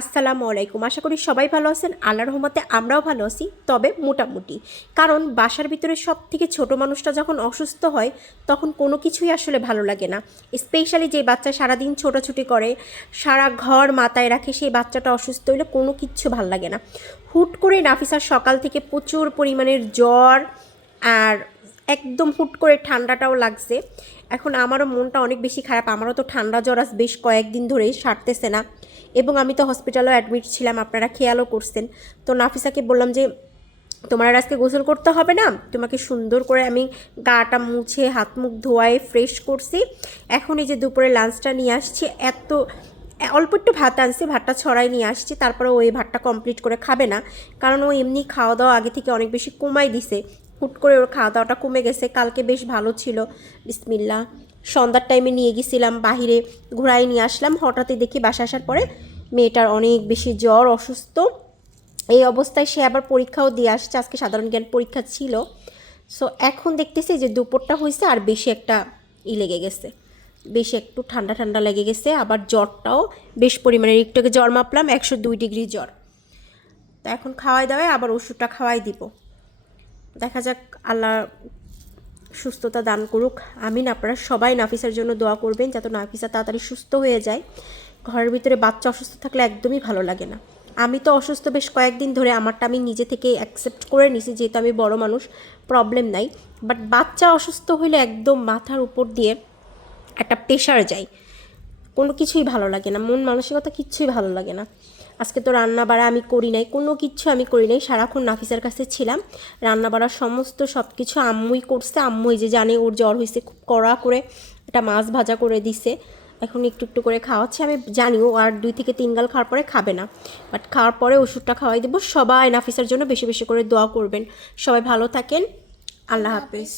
আসসালামু আলাইকুম। আশা করি সবাই ভালো আছেন। আল্লাহর রহমতে আমরাও ভালো আছি, তবে মোটামুটি। কারণ বাসার ভিতরে সব থেকে ছোটো মানুষটা যখন অসুস্থ হয় তখন কোনো কিছুই আসলে ভালো লাগে না। স্পেশালি যে বাচ্চা সারাদিন ছোটাছুটি করে, সারা ঘর মাথায় রাখে, সেই বাচ্চাটা অসুস্থ হলে কোনো কিচ্ছু ভালো লাগে না। হুট করে নাফিসার সকাল থেকে প্রচুর পরিমাণের জ্বর, আর একদম হুট করে ঠান্ডাটাও লাগছে। এখন আমারও মনটা অনেক বেশি খারাপ, আমারও তো ঠান্ডা জ্বর আজ বেশ কয়েকদিন ধরেই সারতেছে না, এবং আমি তো হসপিটালেও অ্যাডমিট ছিলাম, আপনারা খেয়ালও করছেন। তো নাফিসাকে বললাম যে তোমার আর আজকে গোসল করতে হবে না, তোমাকে সুন্দর করে আমি গাটা মুছে হাত মুখ ধোয়ায় ফ্রেশ করছি। এখন এই যে দুপুরে লাঞ্চটা নিয়ে আসছি, অল্প একটু ভাত আনছি, ভাতটা ছড়াই নিয়ে আসছি, তারপরে ওই ভাতটা কমপ্লিট করে খাবে না, কারণ ও এমনি খাওয়া দাওয়া আগে থেকে অনেক বেশি কমাই দিছে। হুট করে ওর খাওয়া দাওয়াটা কমে গেছে, কালকে বেশ ভালো ছিল। বিসমিল্লা, সন্ধ্যার টাইমে নিয়ে গেছিলাম বাহিরে, ঘুরাই নিয়ে আসলাম, হঠাৎই দেখি বাসা আসার পরে মেয়েটার অনেক বেশি জ্বর, অসুস্থ। এই অবস্থায় সে আবার পরীক্ষাও দিয়ে আসছে, আজকে সাধারণ জ্ঞান পরীক্ষা ছিল। সো এখন দেখতেছি যে দুপুরটা হয়েছে আর বেশি একটা লেগে গেছে, বেশ একটু ঠান্ডা ঠান্ডা লেগে গেছে, আবার জ্বরটাও বেশ পরিমাণের। একটু আগে জ্বর মাপলাম, 102 ডিগ্রি জ্বর। তা এখন খাওয়াই দাওয়াই আবার ওষুধটা খাওয়াই দিব। দেখা যাক, আল্লাহ সুস্থতা দান করুক, আমিন। আপনারা সবাই নাফিসার জন্য দোয়া করবেন যাতে নাফিসা তাড়াতাড়ি সুস্থ হয়ে যায়। ঘরের ভিতরে বাচ্চা অসুস্থ থাকলে একদমই ভালো লাগে না। আমি তো অসুস্থ বেশ কয়েকদিন ধরে, আমারটা আমি নিজে থেকে অ্যাকসেপ্ট করে নিছি, যেহেতু আমি বড় মানুষ, প্রবলেম নাই। বাট বাচ্চা অসুস্থ হলে একদম মাথার উপর দিয়ে একটা প্রেশার যায়, কোনো কিছুই ভালো লাগে না, মন মানসিকতা কিচ্ছুই ভালো লাগে না। আজকে তো রান্না বাড়া আমি করি নাই, কোনো কিচ্ছু আমি করি নাই, সারাক্ষণ নাফিসের কাছে ছিলাম। রান্না বাড়া সমস্ত সব কিছু আম্মুই করছে। আম্মুই যে জানে ওর জ্বর হয়েছে, খুব কড়া করে একটা মাছ ভাজা করে দিছে, এখন একটু একটু করে খাওয়াচ্ছে। আমি জানি ও আর 2 থেকে 3 গাল খাওয়ার পরে খাবে না, বাট খাওয়ার পরে ওষুধটা খাওয়াই দেবো। সবাই নাফিসার জন্য বেশি বেশি করে দোয়া করবেন। সবাই ভালো থাকেন, আল্লাহ হাফেজ।